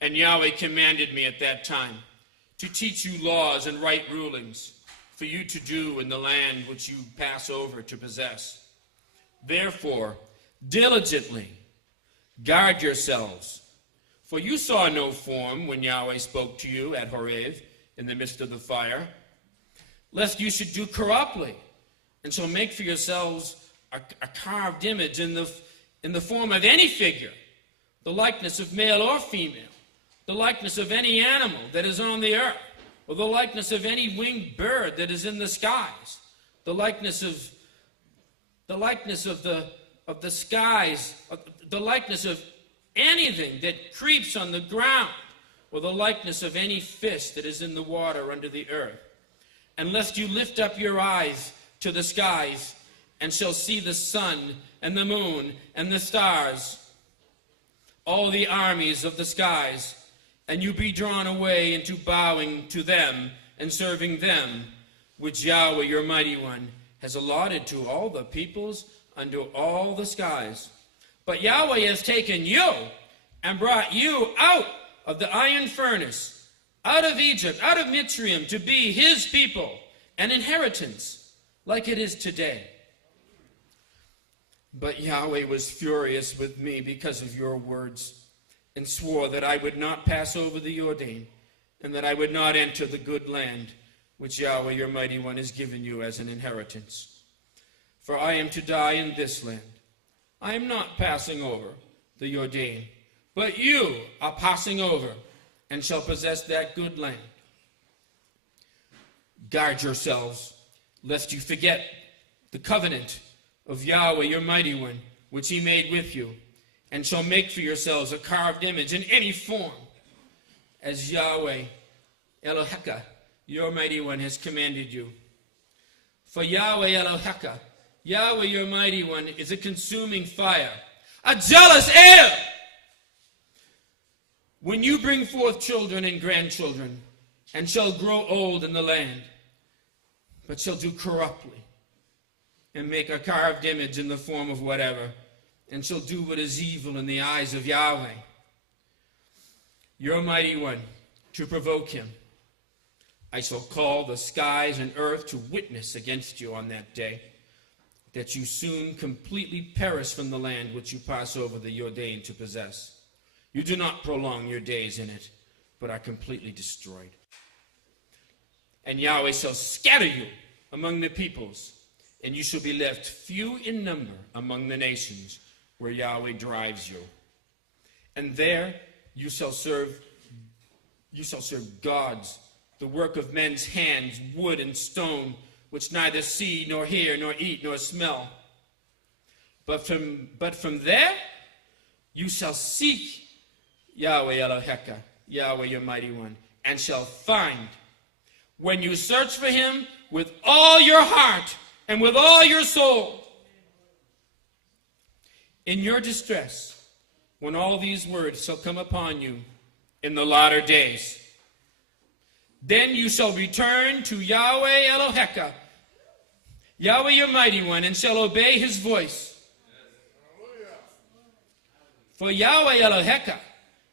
And Yahweh commanded me at that time to teach you laws and right rulings for you to do in the land which you pass over to possess. Therefore, diligently guard yourselves, for you saw no form when Yahweh spoke to you at Horeb in the midst of the fire, lest you should do corruptly, and so make for yourselves a carved image in the form of any figure, the likeness of male or female, the likeness of any animal that is on the earth, or the likeness of any winged bird that is in the skies, the likeness of the skies, the likeness of anything that creeps on the ground, or the likeness of any fish that is in the water under the earth. And lest you lift up your eyes to the skies, and shall see the sun and the moon and the stars, all the armies of the skies, and you be drawn away into bowing to them and serving them, which Yahweh your mighty one has allotted to all the peoples under all the skies. But Yahweh has taken you and brought you out of the iron furnace, out of Egypt, out of Mitzrayim, to be his people, an inheritance, like it is today. But Yahweh was furious with me because of your words, and swore that I would not pass over the Jordan, and that I would not enter the good land which Yahweh your mighty one has given you as an inheritance. For I am to die in this land. I am not passing over the Jordan, But you are passing over and shall possess that good land. Guard yourselves, lest you forget the covenant of Yahweh your mighty one, which he made with you, and shall make for yourselves a carved image in any form, as Yahweh EliYah your mighty one has commanded you. For Yahweh EliYah, Yahweh your mighty one, is a consuming fire, a jealous air. When you bring forth children and grandchildren, and shall grow old in the land, but shall do corruptly, and make a carved image in the form of whatever, and shall do what is evil in the eyes of Yahweh, your mighty one, to provoke him, I shall call the skies and earth to witness against you on that day, that you soon completely perish from the land which you pass over the Jordan to possess. You do not prolong your days in it, but are completely destroyed. And Yahweh shall scatter you among the peoples, and you shall be left few in number among the nations where Yahweh drives you. And there you shall serve gods, the work of men's hands, wood and stone, which neither see, nor hear, nor eat, nor smell. But from there you shall seek Yahweh EliYah, Yahweh your mighty one, and shall find, when you search for him with all your heart and with all your soul. In your distress, when all these words shall come upon you in the latter days, then you shall return to Yahweh EliYah, Yahweh your mighty one, and shall obey his voice. For Yahweh EliYah,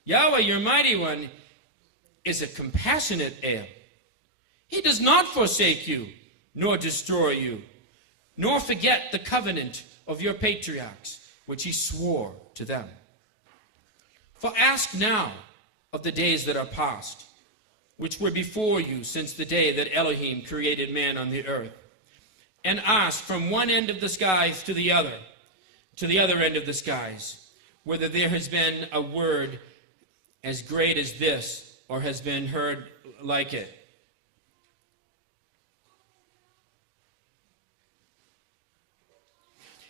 Yahweh your mighty one, is a compassionate El. He does not forsake you, nor destroy you, nor forget the covenant of your patriarchs, which he swore to them. For ask now of the days that are past, which were before you since the day that Elohim created man on the earth, and ask from one end of the skies to the other end of the skies, whether there has been a word as great as this, or has been heard like it.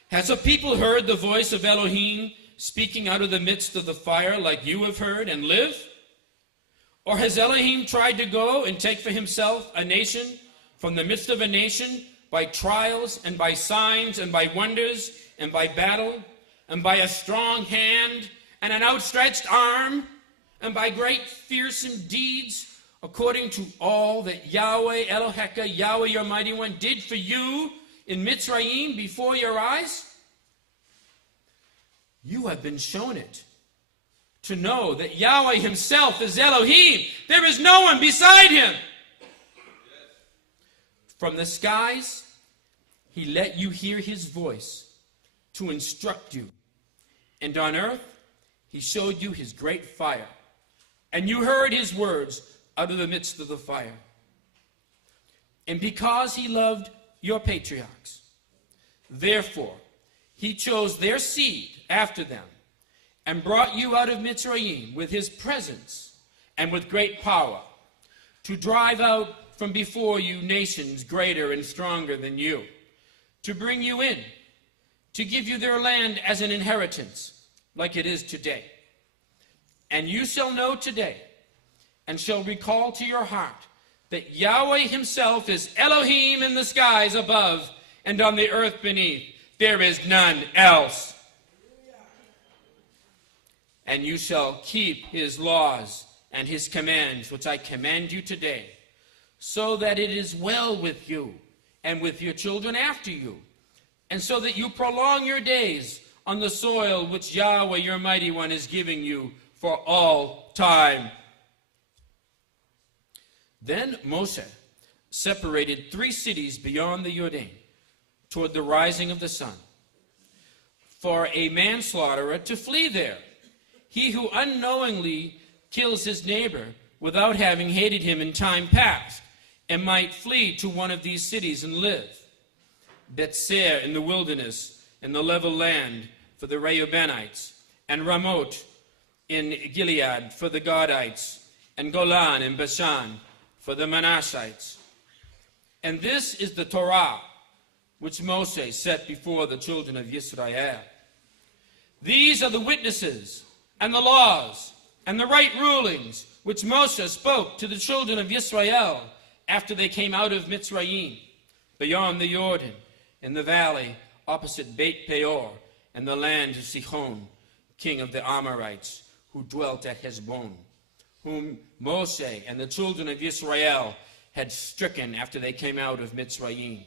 Has a people heard the voice of Elohim speaking out of the midst of the fire like you have heard and live? Or has Elohim tried to go and take for himself a nation from the midst of a nation by trials and by signs and by wonders and by battle and by a strong hand and an outstretched arm and by great fearsome deeds, according to all that Yahweh EliYah, Yahweh your mighty one, did for you in Mitzrayim before your eyes? You have been shown it, to know that Yahweh himself is Elohim. There is no one beside him. From the skies, he let you hear his voice to instruct you. And on earth, he showed you his great fire. And you heard his words out of the midst of the fire. And because he loved your patriarchs, therefore he chose their seed after them, and brought you out of Mitzrayim with his presence and with great power, to drive out from before you nations greater and stronger than you, to bring you in, to give you their land as an inheritance, like it is today. And you shall know today, and shall recall to your heart, that Yahweh himself is Elohim in the skies above and on the earth beneath. There is none else. And you shall keep his laws and his commands, which I command you today, so that it is well with you and with your children after you, and so that you prolong your days on the soil which Yahweh your mighty one is giving you for all time. Then Moshe separated 3 cities beyond the Jordan, toward the rising of the sun, for a manslaughterer to flee there, he who unknowingly kills his neighbor without having hated him in time past, and might flee to one of these cities and live. Betzer in the wilderness, in the level land for the Reubenites, and Ramoth in Gilead for the Gadites, and Golan in Bashan for the Manassites. And this is the Torah which Moses set before the children of Israel. These are the witnesses and the laws and the right rulings which Moses spoke to the children of Israel after they came out of Mitzrayim, beyond the Jordan, in the valley opposite Beit Peor, and the land of Sihon, king of the Amorites, who dwelt at Heshbon, whom Moses and the children of Israel had stricken after they came out of Mitzrayim.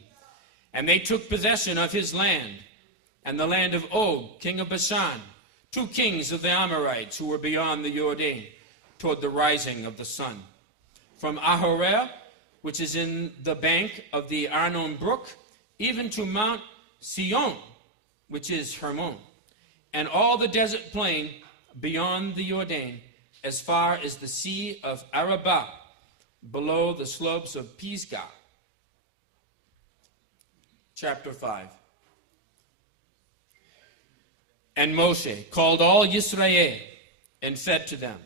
And they took possession of his land, and the land of Og, king of Bashan, 2 kings of the Amorites who were beyond the Jordan, toward the rising of the sun. From Ahoreh, which is in the bank of the Arnon brook, even to Mount Sion, which is Hermon, and all the desert plain beyond the Jordan, as far as the sea of Arabah, below the slopes of Pisgah. Chapter 5. And Moshe called all Yisrael and said to them,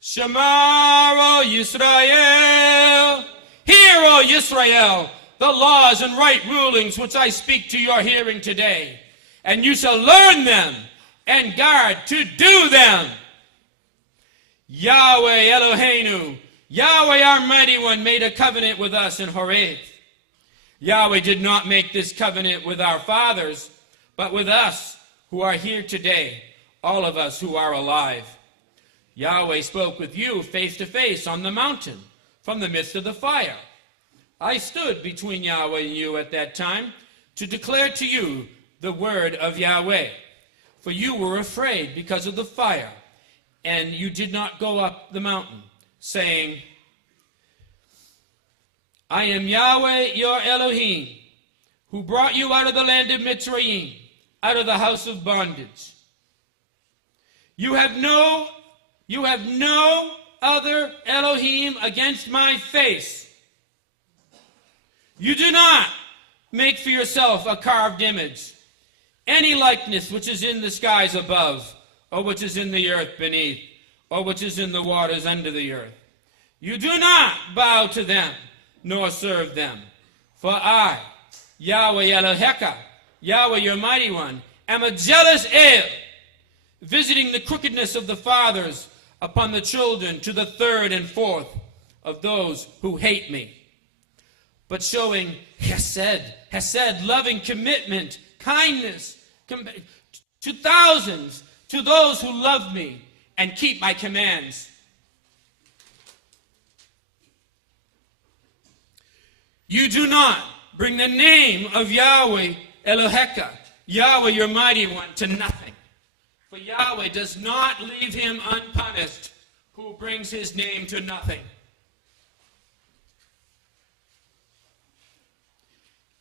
Shema, O Yisrael! Hear, O Yisrael, the laws and right rulings which I speak to your hearing today, and you shall learn them and guard to do them. Yahweh Eloheinu, Yahweh our mighty one, made a covenant with us in Horeb. Yahweh did not make this covenant with our fathers, but with us who are here today, all of us who are alive. Yahweh spoke with you face to face on the mountain from the midst of the fire. I stood between Yahweh and you at that time to declare to you the word of Yahweh. For you were afraid because of the fire, and you did not go up the mountain, saying, I am Yahweh your Elohim, who brought you out of the land of Mitzrayim, out of the house of bondage. You have no other Elohim against my face. You do not make for yourself a carved image, any likeness which is in the skies above, or which is in the earth beneath, or which is in the waters under the earth. You do not bow to them, nor serve them. For I, Yahweh Eloheka, Yahweh your mighty one, am a jealous El, visiting the crookedness of the fathers upon the children to the 3rd and 4th of those who hate me, but showing hesed, loving commitment, kindness, to thousands, to those who love me and keep my commands. You do not bring the name of Yahweh Eloheka, Yahweh your mighty one, to nothing. For Yahweh does not leave him unpunished who brings his name to nothing.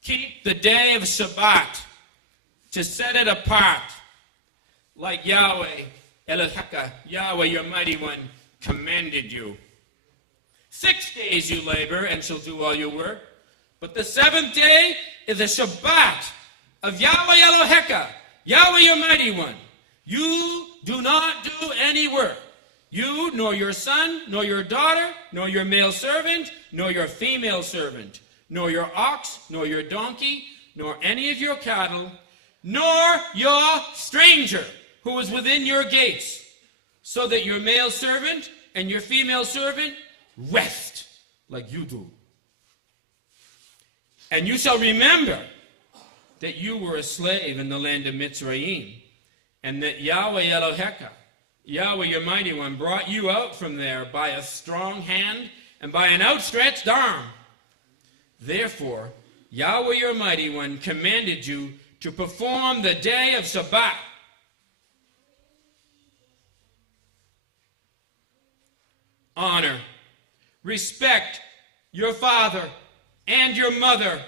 Keep the day of Shabbat to set it apart, like Yahweh Eloheka, Yahweh your mighty one, commanded you. 6 days you labor and shall do all your work, but the 7th day is a Shabbat of Yahweh Eloheka, Yahweh your mighty one. You do not do any work, you, nor your son, nor your daughter, nor your male servant, nor your female servant, nor your ox, nor your donkey, nor any of your cattle, nor your stranger who is within your gates, so that your male servant and your female servant rest like you do. And you shall remember that you were a slave in the land of Mitzrayim, and that Yahweh Eloheka, Yahweh your mighty one, brought you out from there by a strong hand and by an outstretched arm. Therefore, Yahweh your mighty one commanded you to perform the day of Shabbat. Honor, respect your father and your mother,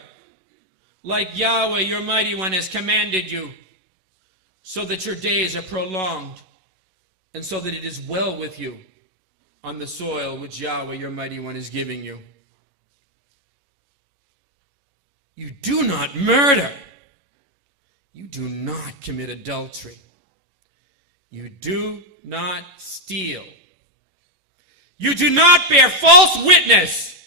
like Yahweh your mighty one has commanded you, so that your days are prolonged, and so that it is well with you on the soil which Yahweh your mighty one is giving you. You do not murder. You do not commit adultery. You do not steal. You do not bear false witness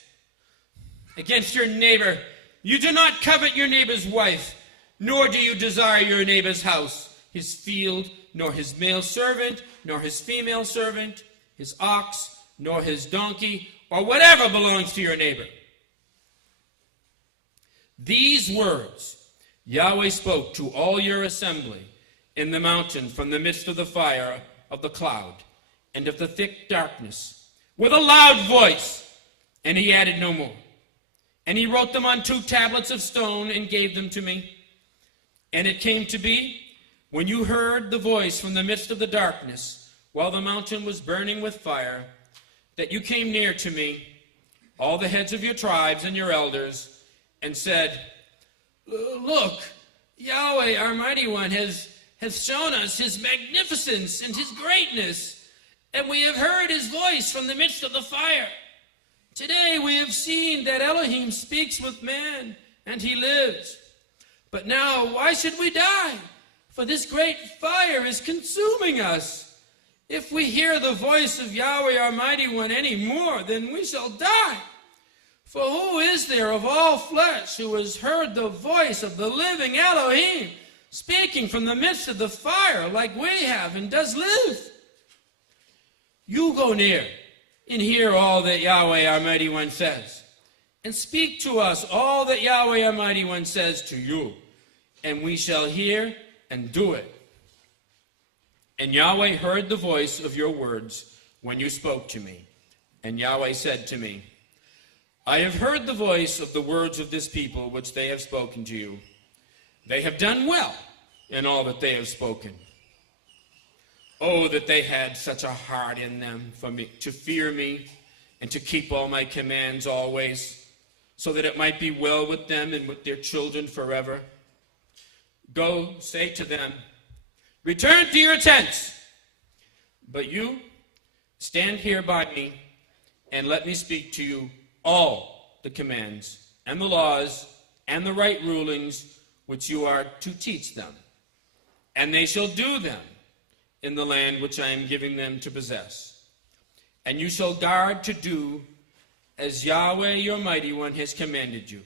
against your neighbor. You do not covet your neighbor's wife, nor do you desire your neighbor's house, his field, nor his male servant, nor his female servant, his ox, nor his donkey, or whatever belongs to your neighbor. These words Yahweh spoke to all your assembly in the mountain from the midst of the fire of the cloud and of the thick darkness with a loud voice, and he added no more. And he wrote them on 2 tablets of stone and gave them to me. And it came to be, when you heard the voice from the midst of the darkness, while the mountain was burning with fire, that you came near to me, all the heads of your tribes and your elders, and said, Look, Yahweh, our mighty one, has shown us his magnificence and his greatness, and we have heard his voice from the midst of the fire. Today we have seen that Elohim speaks with man, and he lives. But now, why should we die? For this great fire is consuming us. If we hear the voice of Yahweh, our mighty one, any more, then we shall die. For who is there of all flesh who has heard the voice of the living Elohim speaking from the midst of the fire like we have and does live? You go near and hear all that Yahweh our mighty one says, and speak to us all that Yahweh our mighty one says to you, and we shall hear and do it. And Yahweh heard the voice of your words when you spoke to me. And Yahweh said to me, I have heard the voice of the words of this people which they have spoken to you. They have done well in all that they have spoken. Oh, that they had such a heart in them for me, to fear me and to keep all my commands always, so that it might be well with them and with their children forever. Go, say to them, return to your tents. But you, stand here by me, and let me speak to you all the commands and the laws and the right rulings which you are to teach them. And they shall do them in the land which I am giving them to possess. And you shall guard to do as Yahweh your mighty one has commanded you.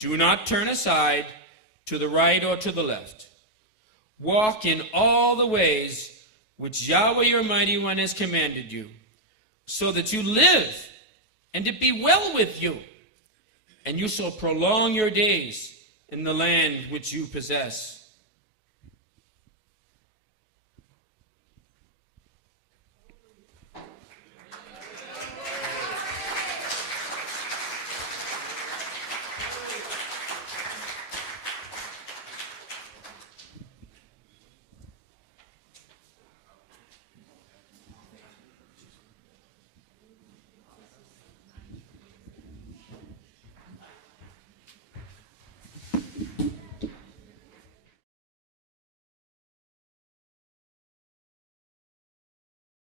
Do not turn aside to the right or to the left. Walk in all the ways which Yahweh your mighty one has commanded you, so that you live and it be well with you, and you shall prolong your days in the land which you possess.